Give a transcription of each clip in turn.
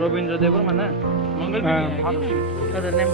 Robindra Dewa mana? Manggal ada name.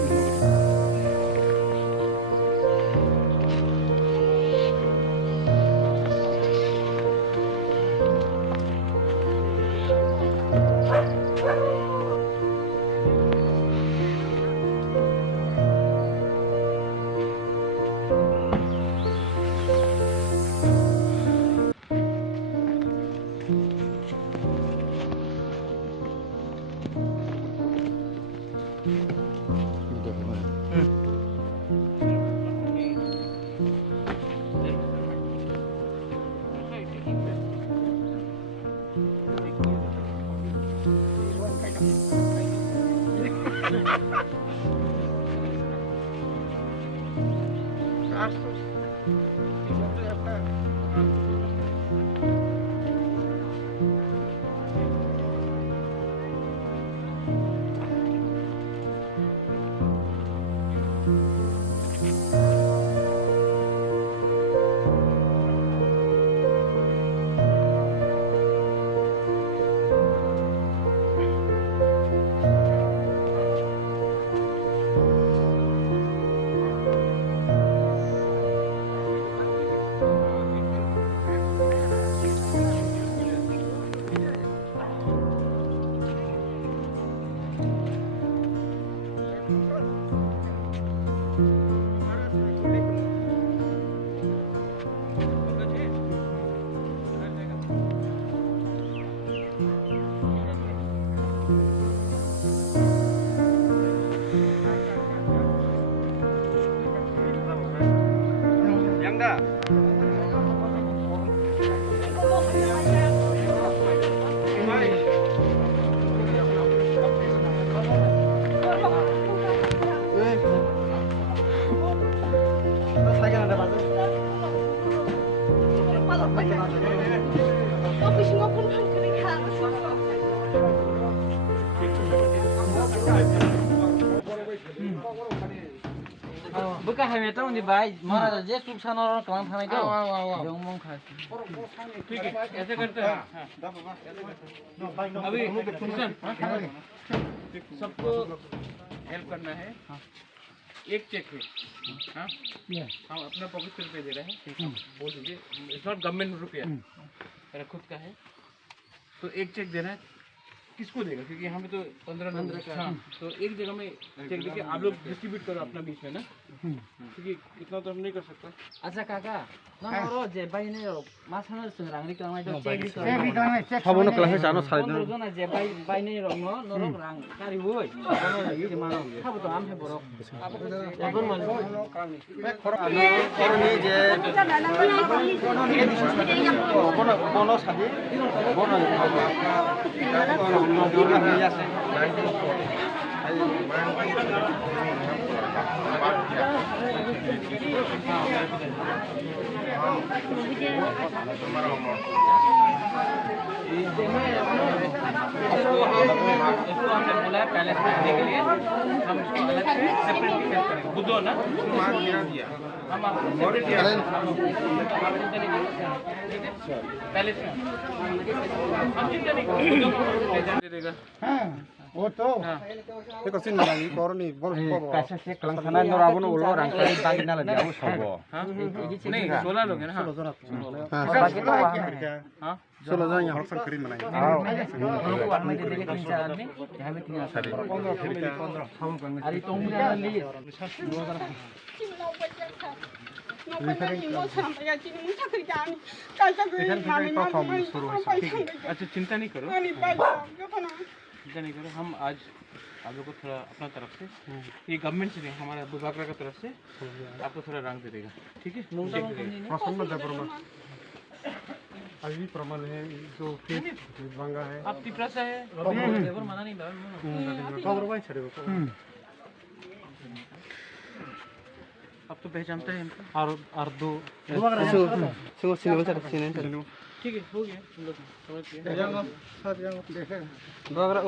Bukan hanya tahu nih baik, mana aja susah orang kelang थाने को, जंग मंग खाती। ठीक है, ऐसे करते हैं। अभी फंक्शन, सबको हेल्प करना है। एक चेक है, हाँ, हम अपना पॉकेट से रुपये दे रहे हैं। बोल दीजिए, इट्स नॉट गवर्नमेंट रुपया, मेरा खुद का है। तो एक चेक देना है। किसको देगा क्योंकि यहाँ पे तो 15 का हाँ तो एक जगह में चेक देके आप लोग डिस्ट्रीब्यूट करो अपना बीच में ना क्योंकि इतना तो हम नहीं कर सकता अच्छा काका नरो जे बाई नै माछानो रांगरि कमाइ त चेक सबनो क्लासे जानो साइदन जना जे बाई नै रंग नरो रां कारि होय जे मानो खाबो त आमहे बरो एबन मान करनि जे बनो सादि बनो इसको हमने बोला है पैलेस में आने के लिए हम इसको अलग से सेपरेट करेंगे बुद्धो ना हम पैलेस में हम जितने देगा वो तो ये कौन सी नाली कौरनी कैसे से कलंक खाना इंदौर आबो न बोलो रंगकारी बागी ना लगे वो सब नहीं 16 लोग हैं ना हां बाकी तो हां चलो जाए यहाँ सब खरीद मनाएंगे अरे तुम क्या लिए अच्छा चिंता नहीं करो, चिंता नहीं करो। हम आज आप लोग को थोड़ा अपना तरफ से, ये गवर्नमेंट से नहीं, हमारा विभाग का तरफ से आपको थोड़ा रंग दे देगा, ठीक है? अभी प्रमाण है जो रंगा है आप तिपरा से है, आप तो पहचानते हैं इनको। और दो ठीक है, हो गया, हम लोग समझ गए।